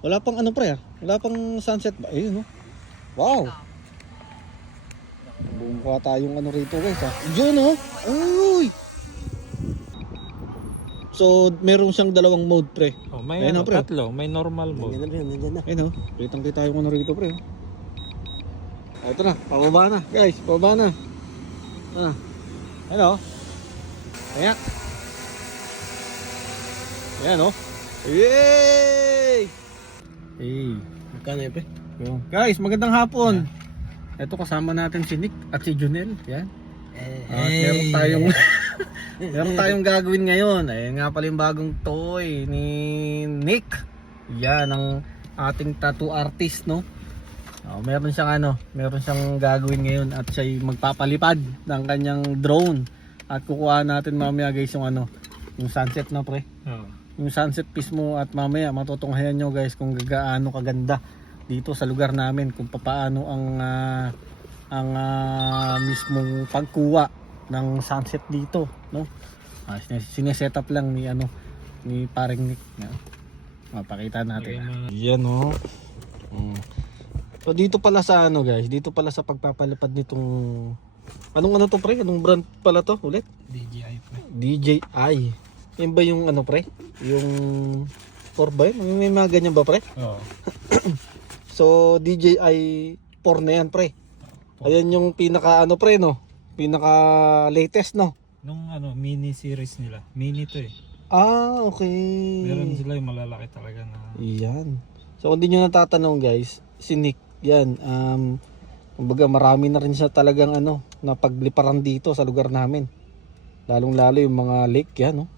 Wala pang ano pre ah. Wala pang sunset ba? Ayun no. Wow. Bumuka tayong ano rito guys ah. Diyan oh. Uy. So meron siyang dalawang mode pre. Oh, may ayun ano, pre. tatlo, may normal mode. Nandiyan na. Ayun oh. Kitang-kita yung ano rito pre. Oh. Ito na, pababa na guys, pababa na. Ayun oh. Ayan. Ayan oh. Yay! Hey, Magkano yun, pre? yun. Guys, magandang hapon. Ito kasama natin si Nick at si Junel. Yan. At meron tayong gagawin ngayon. Ayun nga pala yung bagong toy ni Nick. Yan ang ating tattoo artist, no? Meron siyang gagawin ngayon at siya magpapalipad ng kanyang drone. At kukuha natin mamaya guys yung sunset na pre. Oh. Yung sunset piece mo at mamaya matutunghayan nyo guys kung gaano kaganda dito sa lugar namin, kung paano ang mismong pagkuha ng sunset dito, no? Sineset up lang ni paring Nick. Mapakita natin. Yan oh. So dito pala sa guys, dito pala sa pagpapalipad nitong anong to pre? Anong brand pala to ulit? DJI pre. DJI. Yan ba yung pre? Yung 4 ba yun? May mga ganyan ba pre? Oo. So DJI 4 na yan pre. Ayan yung pinaka pre no? Pinaka latest no? Nung mini series nila. Mini to eh. Ah okay. Meron sila yung malalaki talaga na. Yan. So kung di nyo natatanong guys, si Nick yan. Kumbaga marami na rin siya talagang na pagliparan dito sa lugar namin. Lalong lalo yung mga lake yan no?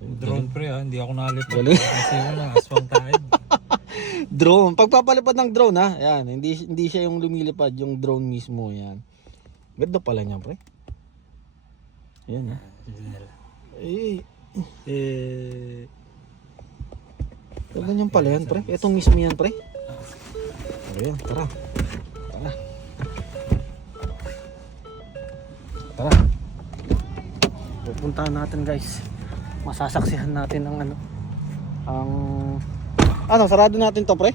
Drone pre hindi ako nalipad. Galing. Kasi aswang tayo. Drone, pagpapalipad ng drone ha. Yan, hindi siya yung lumilipad, yung drone mismo yan. Ganda pala niya, pre. Ayan ha. Ganyan pala yan, pre. Ito mismo yan, pre. Ayan, tara. Pupuntahan natin, guys. Masasaksihan natin ang sarado natin to, pre.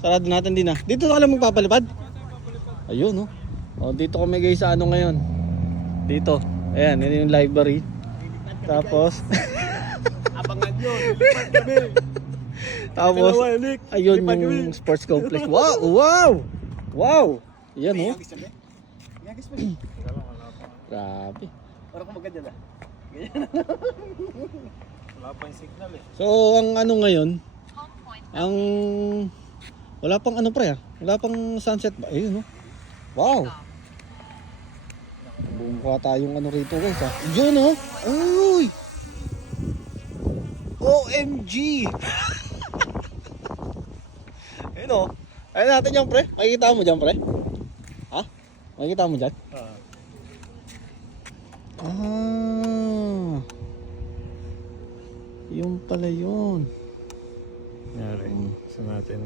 Sarado natin din Dito ka lang magpapalipad. Ayun, no. Dito kami guys sa ngayon. Dito. Ayan, yun yung library. Tapos Abangan yun. tapos ayun yung sports complex. Wow. Yan, no. Grabe. Parang maganda na. Wala pa yung signal eh. So, ang ngayon, wala pang pre wala pang sunset ba? Ayun, no. Wow. Bumuka tayong rito guys ha. Diyan oh. Uy. OMG. Ayun oh. Ayun natin yan pre. Makikita mo dyan pre? Ha? Makikita mo dyan? Yung pala yun. Yari. Sa natin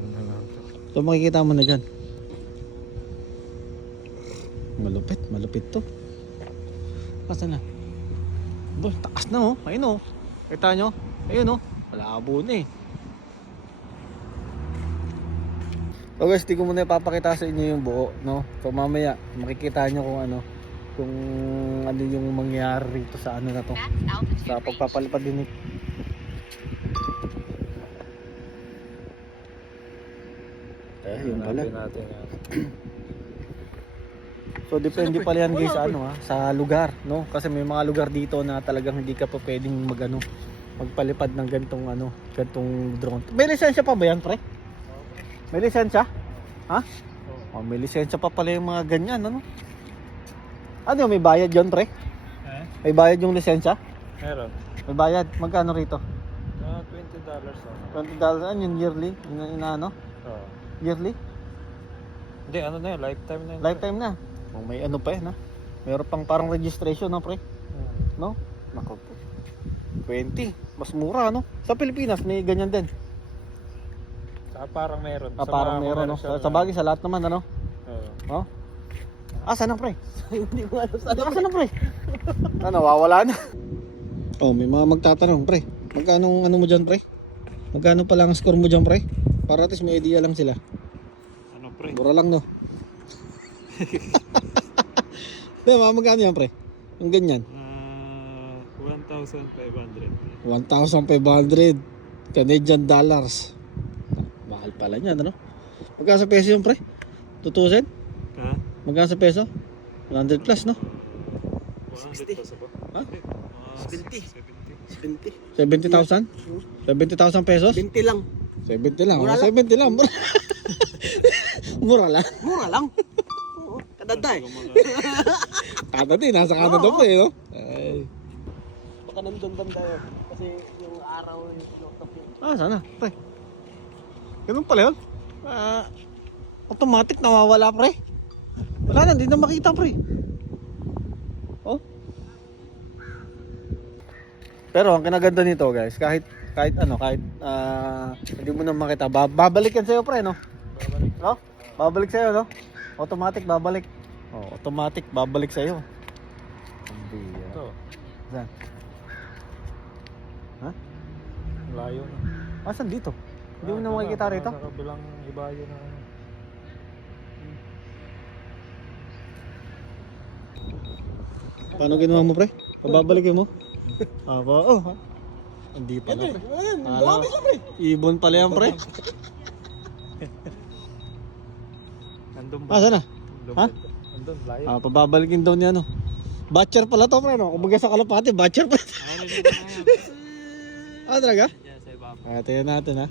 So makikita mo na dyan. Malupit to. Asa na? Boy, taas na oh. Ayun oh. Kita nyo? Ayun oh. Malabo na eh. So guys, di ko muna ipapakita sa inyo yung buo, no? So mamaya makikita nyo kung ano yung mangyayari rito sa na to. Sa pagpapalipad din eh. Yun pala. So depende pala yan guys sa lugar, no? Kasi may mga lugar dito na talagang hindi ka pa pwedeng magpalipad ng gantong drone. May lisensya pa ba yan, pre? May lisensya? Ha? May lisensya pa pala yung mga ganyan, may bayad yon pre? May bayad yung lisensya? Meron. May bayad. Magkano rito? $20 $20 yung yearly? Oo. Yearly? Hindi, na yun, lifetime na yun. Lifetime na. May pa yan Meron pang parang registration pre? No? Naku po. 20. Mas mura Sa Pilipinas may ganyan din. Parang meron. Parang meron Sa bagay sa lahat naman Oo. Saan ang pre? Hindi ko alam saan. Saan ang pre? Nawawala na. May mga magtatanong pre. Magkano mo dyan pre? Magkano pa lang ang score mo dyan, pre? Para at least may idea lang sila. Ano pre? Mura lang, no? Diba, magkano yan, pre? Yung ganyan. 1,500. 1,500 Canadian dollars. Mahal pala niyan, ano? Magkano sa peso yun, pre? 2,000? Ha? Magkano sa peso? 100 plus, no? 100 pa sa ba? Ha? 70. 70. 70,000? 70,000 pesos? 20 lang. 70 lang. Mura Oh, lang. 70 lang. Mura, mura lang. Mura lang. Oo, kadada eh. Canada, nasa Canada, Oo. pre, no? Ay. Baka nandun banda yun. Kasi yung araw yung sinoktok yun. Ah, sana, pre. Ganun pala yun. Automatic nawawala, pre. Wala na, hindi na makita, pre. Oh. Pero ang kinaganda nito, guys, kahit hindi mo na makita, babalik yan sa'yo, pre, no? No? Babalik sa'yo, no? Automatic babalik. Oh, automatic babalik sa'yo. Hindi. Ito. Saan? Ha? Layo na. Asan dito? Hindi mo na makikita rito? Sa kabilang ibayo na. Paano ginawa mo, pre? Pababalikin mo? Oh. Hindi pa na, pre. Alam, ibon pala yan, pre. Nandun ba? Ah, sana? Nandun Ha? ba? Nandun, layo. Pababalikin daw niya, no? Batcher pala to, pre, no? Kumbaga sa Kalapati, batcher pala. Ah, talaga? Yan, sa iba. Tingnan natin, ha?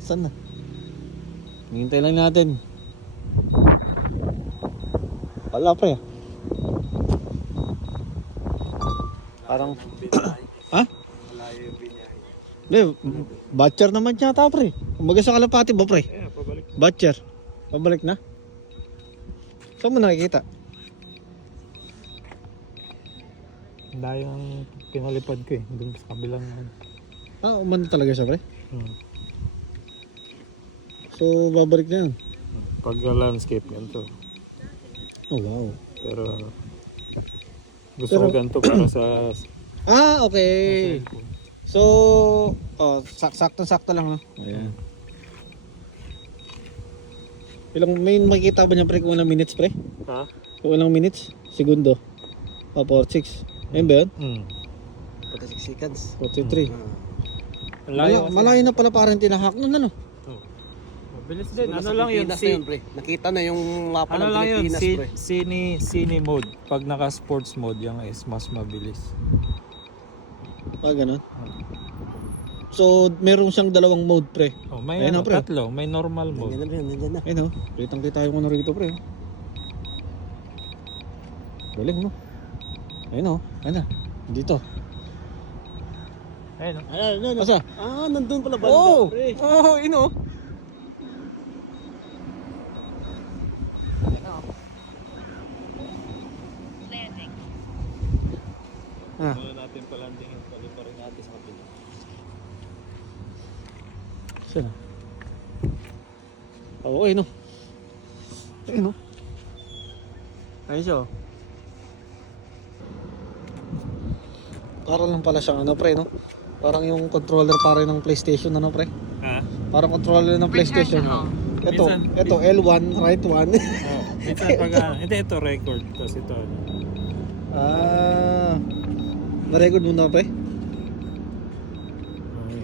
Saan na? Hintay lang natin. Wala, pre. Parang... Ha? Malayo yung binyahe. Hindi, batcher naman yata, pre. Kumbaga sa Kalapati ba, pre? Eh, pabalik. Batcher. Pabalik na? Saan mo nakikita? Layo ang pinalipad ko eh. Doon sa kabilang. Umano talaga siya, pre. Hmm. So, babalik na yan. Pag landscape ganito. Oh, wow. Pero gusto ko ganito para sa Okay. So, sakto-sakto lang, no? Ayan. May makikita ba niya, pre, kung ilang minutes, pre? Ha? Kung ilang minutes? Segundo? 46. Ayun ba yun? Hmm. 46 seconds. 43. Layo kasi. Malayo na pala parang tinahak nun, ano? Mabilis din. Siguro Ano sa lang yun? Pilipinas na yun, pre. Nakita na yung mapa Ano ng lang yun? Pilipinas, pre. Cine mode. Pag naka sports mode, yung is mas mabilis. Ganun. So, meron siyang dalawang mode, pre. Oh, may Ayun ano, na, pre. tatlo. May normal mode. Nandiyan na. Ayun, oh. Kitang-kita yung ano rito, pre. Galing, no? Ayun, oh. Ayun na. Dito. Ayun. Ano? Asa? Nandun pala banda, Oh! pre. Oh, yun, oh. Muna natin palandingin. Palipa rin natin sa kapila. Saan? Oo, ayun, oh. Ayun, oh. Ayun siya, oh. Parang lang pala siyang ano, pre, no? Parang yung controller pare ng PlayStation, ano, pre? Ha? Parang controller ng PlayStation. Ito L1, right one. Oh, minsan pag hindi ito record. Tapos ito ano. Na-record mo na, pre?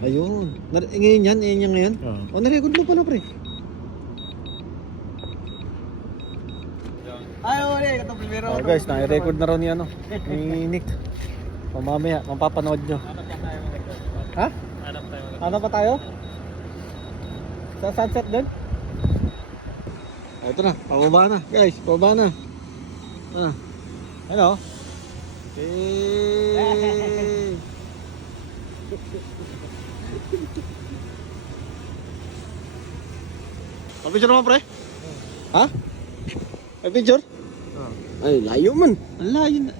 Ayun. Ngayon yan, ngayon. Oh. Na-record mo pala, pre. Katong primero. Guys, na-record na raw ni ano, ni Nick. Mamaya, mapapanood nyo. Ha? Ano pa tayo? Sa sunset din? Ito na, pababa na. Guys, pababa na. Ano? Hey! Picture naman, pre? Ha? May picture? Ay, layo man. Ang layo na.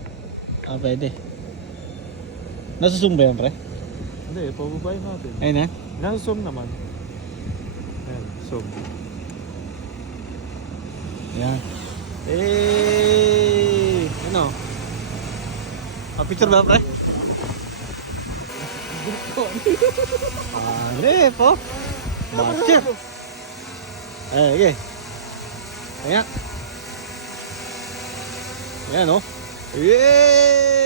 Pwede. Nasa zoom ba yan, pre? Hindi, pababayin natin. Ayun na. Nasa zoom naman. Ayan, zoom. Yan. Ano? Picture ba, pre? Hanip, oh. Batcher. Okay. Ayan. Ayan, oh. Yay!